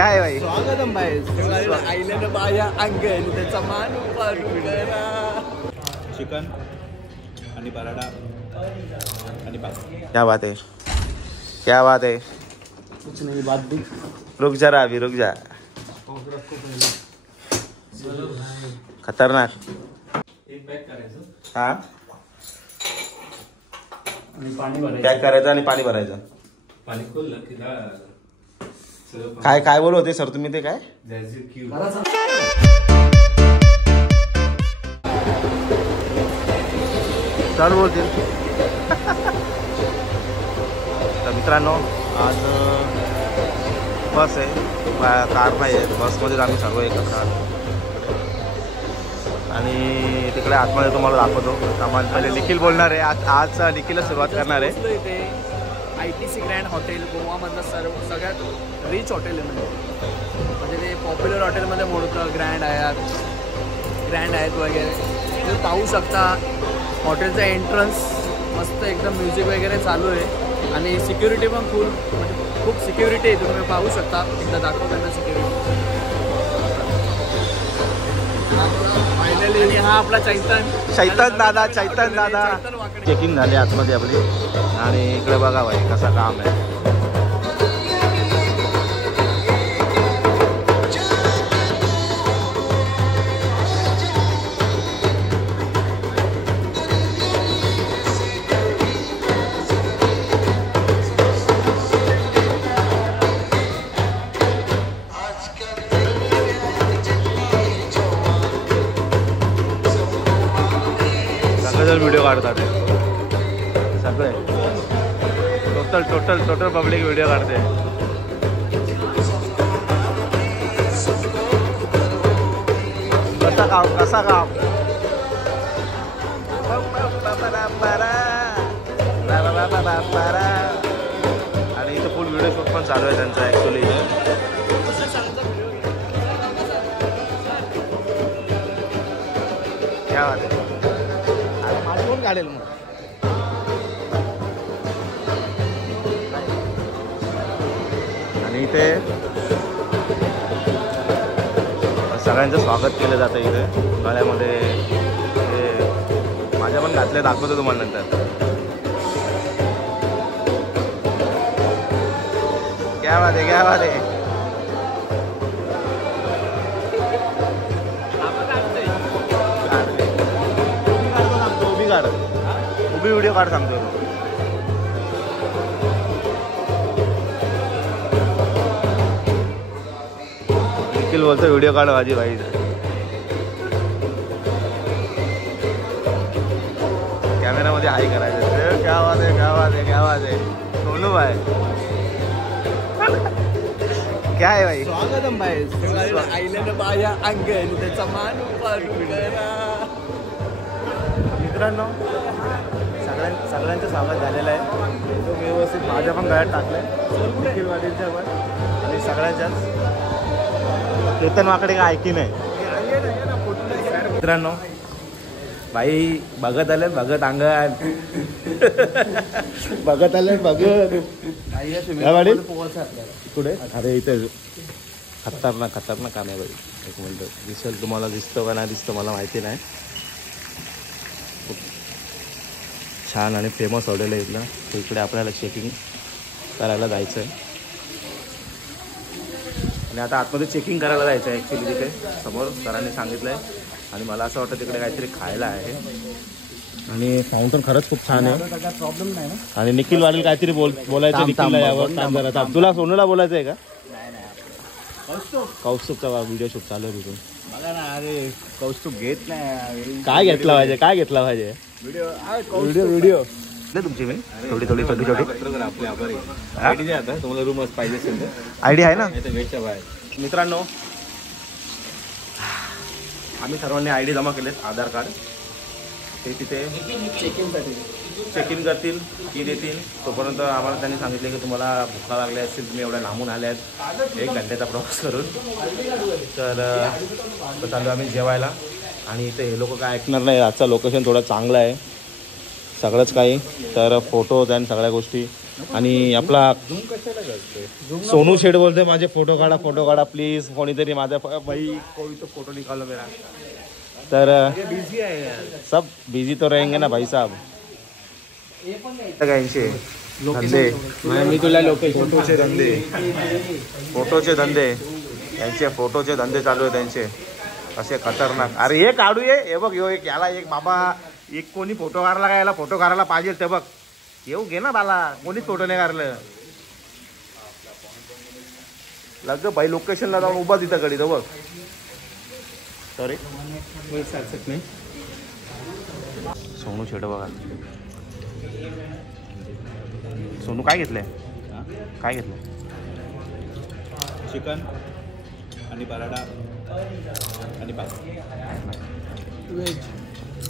काय भाई स्वागतम भाई आईने बाया अंगण त्याचा मान चिकन आणि पराठा आणि भात. क्या बात है, क्या बात है. कुछ नहीं बात भी रुक जा रहा, अभी रुक जा. खतरनाक. हा आणि पाणी भरायचं. पॅक करायचं आणि पाणी भरायचं. पाणी खोललं की काय काय बोलत होते सर तुम्ही ते काय सर बोलतील. तर मित्रांनो आज बस आहे, कार नाही आहे. बसमध्येच आम्ही सर्व एकत्र आलो आणि तिकडे आतमध्ये तुम्हाला दाखवतो. आम्हाला पहिले निखिल बोलणार आहे. आज निखिलच सुरुवात करणार आहे. इथे ITC ग्रँड हॉटेल गोवामधलं सगळ्यात रिच हॉटेल आहे. म्हणजे ते पॉप्युलर हॉटेलमध्ये मोडतं. ग्रँड आहेत वगैरे तुम्ही पाहू शकता. हॉटेलचा एंट्रन्स मस्त एकदम म्युझिक वगैरे चालू आहे आणि सिक्युरिटी पण म्हणजे खूप सिक्युरिटी आहे. तुम्ही पाहू शकता. एकदा दाखवतो त्यांना सिक्युरिटी. फायनली हा आपला चैतन दादा चेकिंग झाली आतमध्ये आपली. आणि इकडे बघा भाई कसा काम आहे. व्हिडिओ काढतात सगळे. टोटल पब्लिक व्हिडिओ काढते. कसा काम आणि इथं फुल व्हिडिओ शूट पण चालू आहे त्यांचा ऍक्च्युली. क्या बात आहे. माझी कोण काढेल मग. आणि इथे सगळ्यांचं स्वागत केलं जातं. इथे गळ्यामध्ये माझ्या पण घातले, दाखवतो तुम्हाला नंतर. क्या बात आहे, क्या बात आहे. उभी व्हिडिओ काढ सांगतो. निखिल बोलतो व्हिडिओ काढ माझी भाई. कॅमेरामध्ये हाय करायचं. क्या बात आहे, क्या बात आहे, क्या बात आहे. सोनू भाई क्या आहे भाई. स्वागतम भाई आईने बाया अंगण त्याचा मान मित्रांनो सगळ्यांचं स्वागत झालेलं आहे. तो व्यवस्थित माझ्या पण गळ्यात टाकलाय. निखिल वाडीलच्या पण आणि सगळ्यांच्याच. कीर्तन वाकडे काय ऐकी नाही. मित्रांनो बाई बघत आले, बघत अंगण बघत आले, बघत कुठे. अरे इथे खतरनाक काम आहे बाई. एक मिनिट दिसेल तुम्हाला, दिसतं का नाही दिसतं मला माहिती नाही. छान आणि फेमस हॉटेल आहे इथलं. तर इकडे आपल्याला चेकिंग करायला जायचं आहे आणि आता आतमध्ये चेकिंग करायला जायचं आहे ॲक्च्युली. तिथे समोर सरांनी सांगितलं आहे आणि मला असं वाटतं तिकडे काहीतरी खायला आहे. आणि फाउंटन खरंच खूप छान आहे. प्रॉब्लेम नाही ना. आणि निखिल वालील काहीतरी बोलायचं निखिलला यावर. काम जरा तुला सोनूला बोलायचं आहे का. कौस्तुभचा व्हिडिओ शूट चालू आहे तिथून. बघा ना. अरे कौस्तुभ घेत नाही. काय घेतला पाहिजे व्हिडिओ तुमची मी थोडी छोटी आता तुम्हाला रूमच पाहिजे असेल तर आयडिया आहे ना. वेटच्या बाहेर. मित्रांनो आम्ही सर्वांनी ID जमा केलेत, आधार कार्ड. ते तिथे चेकिंग करतील, की देतील. तोपर्यंत आम्हाला त्यांनी सांगितले की तुम्हाला भुका लागल्या असतील, तुम्ही एवढ्या लांबून आले आहेत 1 घंट्याचा प्रवास करून. तर चालू आम्ही जेवायला. आणि इथे हे लोक काय ऐकणार नाही. आजचा लोकेशन थोडा चांगला आहे सगळंच काही. तर फोटोज आणि सगळ्या गोष्टी आणि आपला सोनू शेठ बोलते माझे फोटो काढा प्लीज, कोणीतरी माझा भाई कोई तो फोटो निकालो मेरा. तर बिझी आहे यार. सब बिजी तो रहेंगे ना भाई साहब. यांचे धंदे, मी तुला लोकेशन फोटोचे धंदे यांचे फोटोचे धंदे चालू आहे त्यांचे असे खतरनाक. अरे हे काढू हे बघ, ह्यो एक याला एक बाबा एक कोणी फोटो काढला का, याला फोटो काढायला पाहिजे ते बघ. येऊ घे ना बाला, कोणीच फोटो नाही काढलं. लग भाई लोकेशनला जाऊन उभा तिथं गडी तो बघ. सॉरी सोनू शेट बघा. सोनू काय घेतलंय, काय घेतलंय? चिकन आणि पराठा आणि भात. व्हेज,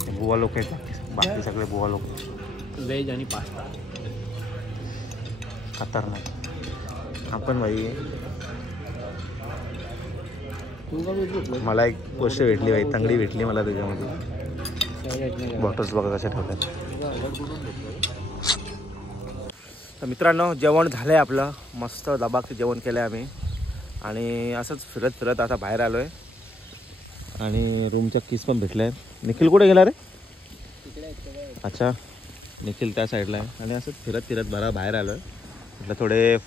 बुवा लोक आहेत बाकी सगळे बुवा लोक. व्हेज आणि पास्ता. खतरनाक. आपण भाई मला एक गोष्ट भेटली भाई, तंगडी भेटली मला त्याच्यामध्ये. बॉटल्स बघा कशा ठेवतात. तर मित्रांनो जेवण झालं आहे आपलं, मस्त दबागचं जेवण केलं आहे आम्ही. आणि असंच फिरत फिरत आता बाहेर आलो आहे. आणि रूमच्या कीज पण भेटल्या आहेत. निखिल कुठे गेला रे? अच्छा, निखिल त्या साईडला आहे. आणि असंच फिरत फिरत बाहेर आलो आहे. म्हटलं थोडे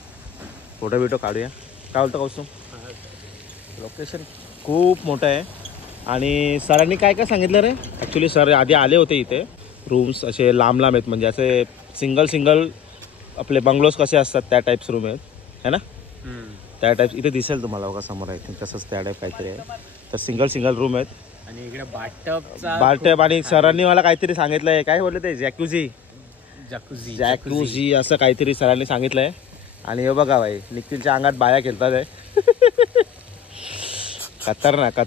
फोटो बिटो काढूया. काय बोलतो कौस्तुभ? लोकेशन खूप मोठं आहे. आणि सरांनी काय काय सांगितलं रे? ॲक्च्युली सर आधी आले होते इथे. रूम्स असे लांब लांब आहेत, म्हणजे असे सिंगल आपले बंगलोज कसे असतात त्या टाईप्स रूम आहेत है ना. त्या टाईप्स इथे दिसेल तुम्हाला बघा समोर. आय थिंक तसंच त्या टाईप काहीतरी आहे. तर सिंगल रूम आहेत. आणि इकडे बाथटबचा बाथटब. आणि सरांनी मला काहीतरी सांगितलं आहे, काय बोलले ते, जॅक्युझी असं काहीतरी सरांनी सांगितलं आहे. आणि हे बघा भाई निखिलच्या अंगात बाया खेळतात आहे. खतरनाक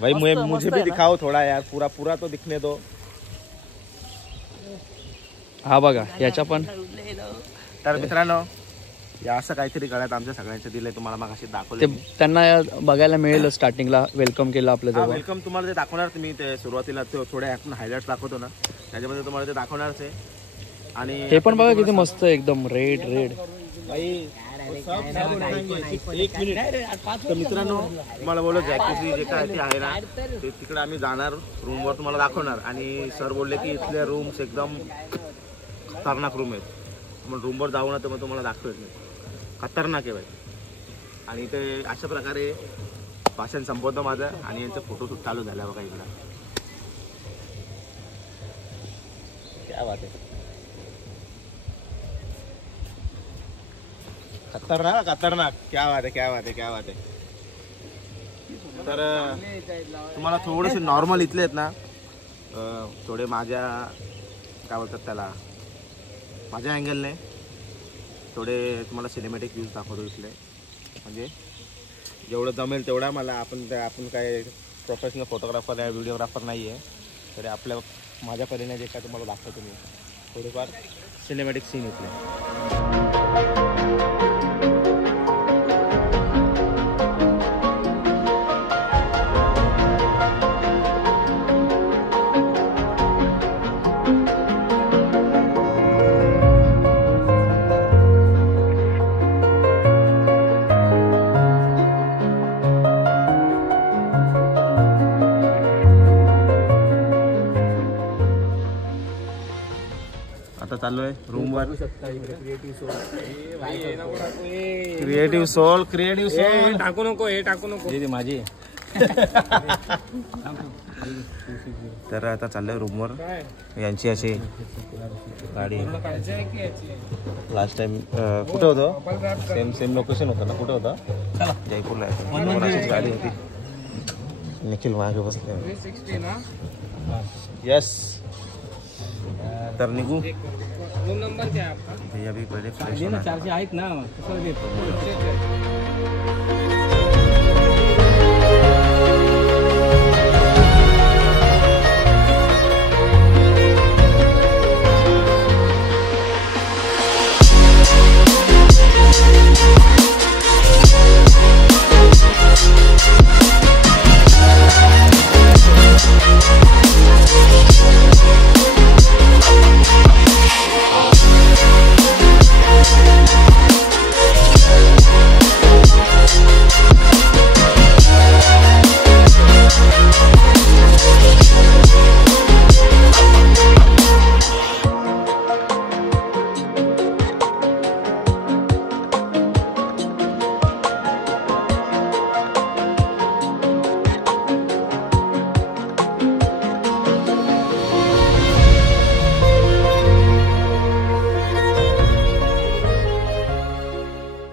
भाई. मुझे भी दिखाओ थोडा यार, पूरा तो दिखने दो. हा बघा याच्या पण. तर मित्रांनो या असं काहीतरी गळ्यात आमच्या सगळ्यांचं दिलंय. तुम्हाला मग अशी दाखवले ते त्यांना बघायला मिळेल. स्टार्टिंगला वेलकम केलं आपलं जवळ. वेलकम तुम्हाला ते दाखवणार. तुम्ही ते सुरुवातीला थोड्या आपण हायलाइट्स दाखवतो ना, त्याच्यामध्ये तुम्हाला ते दाखवणारच आहे. आणि हे पण बघा किती मस्त एकदम रेड भाई. एक मिनिट. तर मित्रांनो तुम्हाला बोललो जॅक्युझी जे काय ते आहे ना, ते तिकडे आम्ही जाणार, रूमवर तुम्हाला दाखवणार. आणि सर बोलले की इथल्या रूम्स एकदम खतरनाक रूम आहेत. मग रूमवर जाऊ ना तर मग तुम्हाला दाखवत नाही. खतरनाक आहे भाई. आणि ते अशा प्रकारे भाषण संपवतं माझं. आणि यांचं फोटोशूट चालू झालं बघा इकडं. क्या बात आहे. खतरनाक. क्या बात आहे. तर तुम्हाला थोडेसे नॉर्मल इथले आहेत ना, थोडे माझ्या काय बोलतात त्याला, माझ्या अँगलने थोडे तुम्हाला सिनेमॅटिक व्ह्यूज दाखवतो इथले. म्हणजे जेवढं जमेल तेवढा मला. आपण काय प्रोफेशनल फोटोग्राफर आहे, व्हिडिओग्राफर नाही आहे. तरी माझ्या परीने जे काय तुम्हाला दाखवतो मी थोडेफार सिनेमॅटिक सीन इथले. आता चालू आहे रूमवर. क्रिएटिव्ह सोल टाकू नको हे माझी. तर आता चाललंय रूमवर. यांची अशी गाडी. लास्ट टाइम कुठे होतं? सेम लोकेशन होतं ना. कुठे होतं? जयपूरला आहे. गाडी होती. निखिल मागे बसले. यस. तर निघू. भैया भी पहिले फ्रेश होणार. 400 आहेत ना.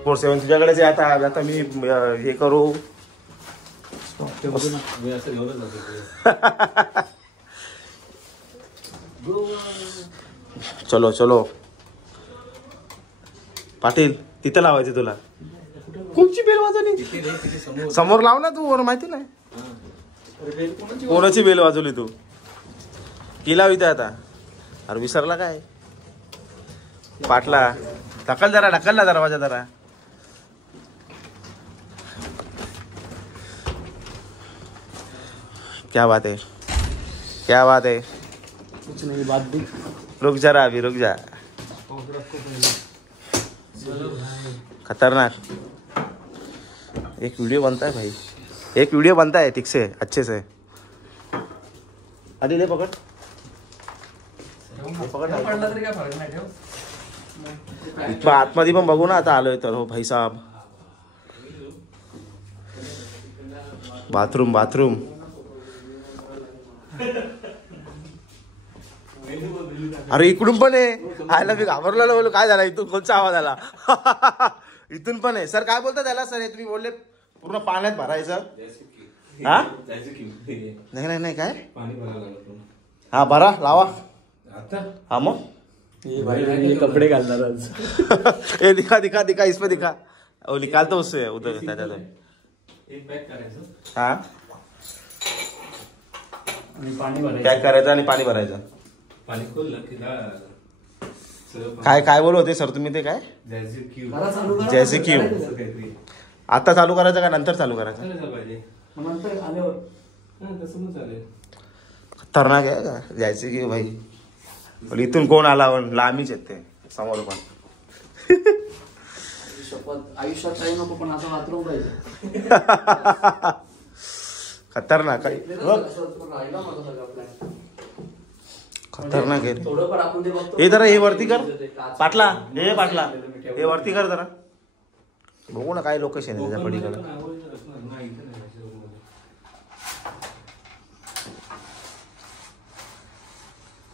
24/7 तुझ्याकडेच आहे आता. आता मी हे करू. मी असं घेऊनच जातो. चलो चलो पाटील, तिथं लावायचे तुला. कोणची बेल वाजवली? समोर लाव ना तू, वर माहिती नाही कोणाची बेल वाजवली तू. की लाव इथे आता. अरे विसरला काय पाटला. ढकल जरा, ढकल ना दरवाजा जरा. क्या बात है, क्या बात है. कुछ नहीं, बात भी. रुक जरा, अभी रुक जा. खतरनाक. एक वीडियो बनता है भाई, एक वीडियो बनता है ठीक से, अच्छे से. आधी ले पकड. पडला तरी काय फरक नाही. ठेव. इथं आतमध्ये पण बघू ना आता आलोय तर. हो भाई साहब, बाथरूम बाथरूम. अरे इकडून पण आहे. आयला मी घाबरलेलो, बोललो काय झाला इथून कोणचा आवाज आला. इथून पण आहे. सर काय बोलता त्याला? सर हे तुम्ही बोलले पूर्ण पाण्यात भरायचं. हा नाही नाही नाही काय. हा भरा, लावा. हा मग कपडे घालणार आज. ए दिखा दिखा दिखा, इसमें दिखा. ओ निकाल तो उससे उधर त्याच्यात. हा आणि पाणी भरायचं. पॅक करायचं आणि पाणी भरायचं. पाणी खोललं की काय काय बोलत होते सर तुम्ही? ते काय मला चालू करा. जैसे क्यू. काहीतरी आता चालू करायचं का नंतर चालू करायचं? चालायला पाहिजे. मग नंतर आल्यावर तसं पण चालेल. खतरनाक आहे का जायचे की भाई. पण इथून कोण आला? लांबीच येते समोर पण. आयुष्यात काही नको पण आता बाथरूम पाहिजे. खतरनाक आहे. राहिला माझा सगळा प्लॅन. खतरनाक आहे. थोडंफार आपण ते बघतो. हे जरा हे वरती कर पाटला. हे पाटला हे वरती कर जरा. बघू ना काय लोकेशन आहे त्याच्या पलीकडे.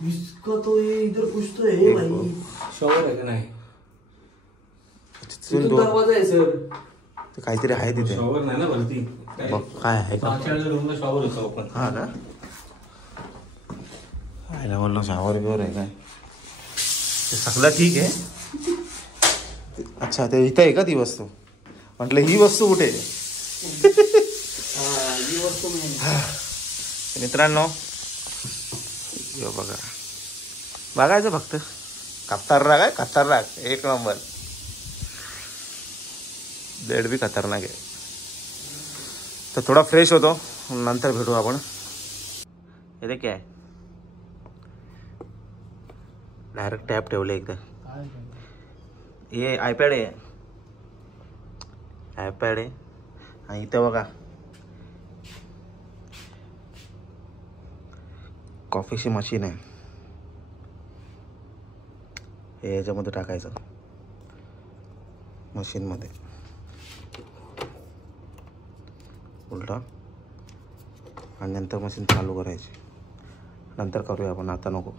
इसका तो ये इधर कुछ तो है भाई. शॉवर आहे का नाही? तिथून दरवाजा आहे सर. ते काहीतरी आहे तिथे. शॉवर नाही ना वरती. बघ काय आहे का? रूमला शॉवर होता ओपन. हा का? आयला बोललो शॉवर बिवर आहे काय? ते सगळं ठीक आहे. अच्छा ते इथं आहे का ती वस्तू? म्हटलं ही वस्तू कुठे आहे? ही वस्तू मित्रांनो यो बघा, बघायचं फक्त. खतरनाक आहे, खतरनाक. एक नंबर. बेड बी खतरनाक आहे. तर थोडा फ्रेश होतो, नंतर भेटू आपण. हे काय डायरेक्ट टॅप ठेवले एकदा. हे आयपॅड आहे, आयपॅड आहे. आणि इथं बघा कॉफीची मशीन आहे. हे याच्यामध्ये टाकायचं मशीनमध्ये उलटा, आणि नंतर मशीन चालू करायची. नंतर करूया आपण, आता नको.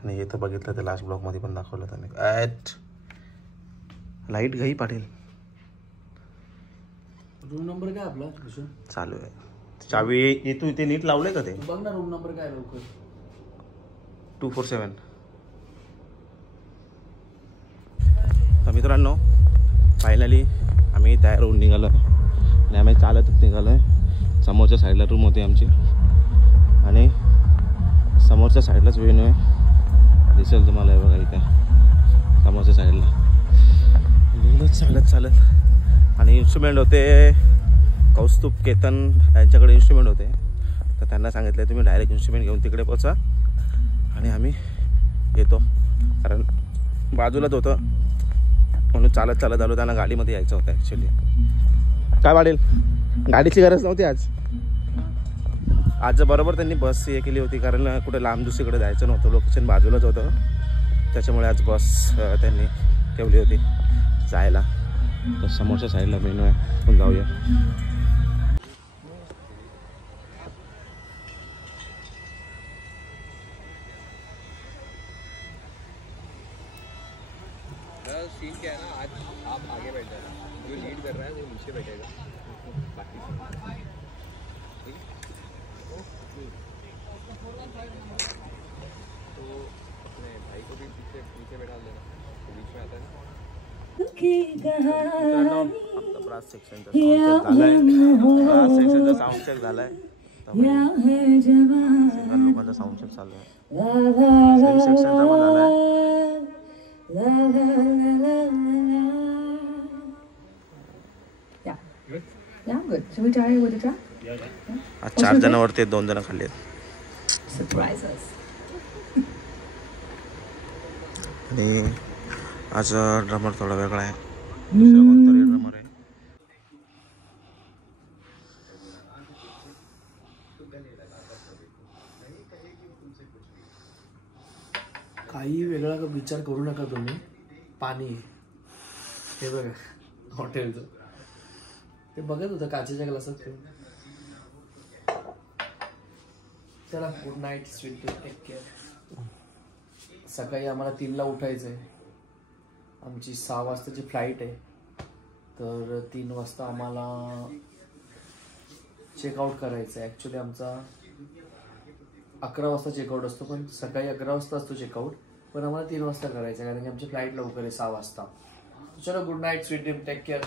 आणि हे तर बघितलं तर लास्ट ब्लॉगमध्ये पण दाखवलं त्याने. ॲट लाईट घाई पाटील. रूम नंबर काय आपला? चालू आहे. चावी ये तू इथे नीट लावलंय का ते? बघ ना रूम नंबर काय लवकर. 247. तर मित्रांनो फायनली आम्ही तयार होऊन निघालो आणि आम्ही चालतच निघालो आहे. समोरच्या साईडला रूम होती आमची आणि समोरच्या साईडलाच वेन्यू आहे. दिसेल तुम्हाला बघा इथे समोरच्या साईडला. चालत चालत. आणि इन्स्ट्रुमेंट होते कौस्तुभ केतन यांच्याकडे इन्स्ट्रुमेंट होते. तर त्यांना सांगितलं तुम्ही डायरेक्ट इन्स्ट्रुमेंट घेऊन तिकडे पोचा आणि आम्ही येतो, कारण बाजूलाच होतं म्हणून चालत चालत आलो. त्यांना गाडीमध्ये यायचं होतं ॲक्च्युली. काय वाढेल, गाडीची गरज नव्हती आज बरोबर त्यांनी बस हे केली होती, कारण कुठे लांब दुसरीकडे जायचं नव्हतं. लोकेशन बाजूलाच होतं, त्याच्यामुळे आज बस त्यांनी ठेवली होती जायला. तर समोरच्या साईडला मेनू आहे, आपण जाऊया. सीन क्या है ना, आज आप आगे बैठ जाना, जो लीड कर रहा है वो नीचे बैठेगा, बाकी तो अपने भाई को भी पीछे बैठा देना, तो बीच में आता है ना। प्रास सेक्शनचा साऊंड चेक झालाय. सिंगर लोकांचा साऊंड चेक चालू आहे. सेक्शनचा पण झालाय. Yeah, good. Should we try with the track? आज 4 जणांवरती 2 जण खाल्ले. Surprise us. आणि आज ड्रमर थोडा वेगळा आहे. दुसरा कोणतरी ड्रमर आहे. काही वेगळा विचार करू नका तुम्ही. पाणी हे बघा हॉटेलचं, ते बघत होतं काचेच्या ग्लासात. चला, good night, sweet dream, take care. सकाळी आम्हाला 3ला उठायचं आहे. आमची 6 वाजताची फ्लाईट आहे, तर 3 वाजता आम्हाला चेकआउट करायचं आहे. ॲक्च्युली आमचा 11 वाजता चेकआउट असतो, पण सकाळी 11 वाजता असतो चेकआउट, पण आम्हाला 3 वाजता करायचं आहे कारण की आमची फ्लाईट लवकर आहे 6 वाजता. चलो, good night, sweet dream, take care.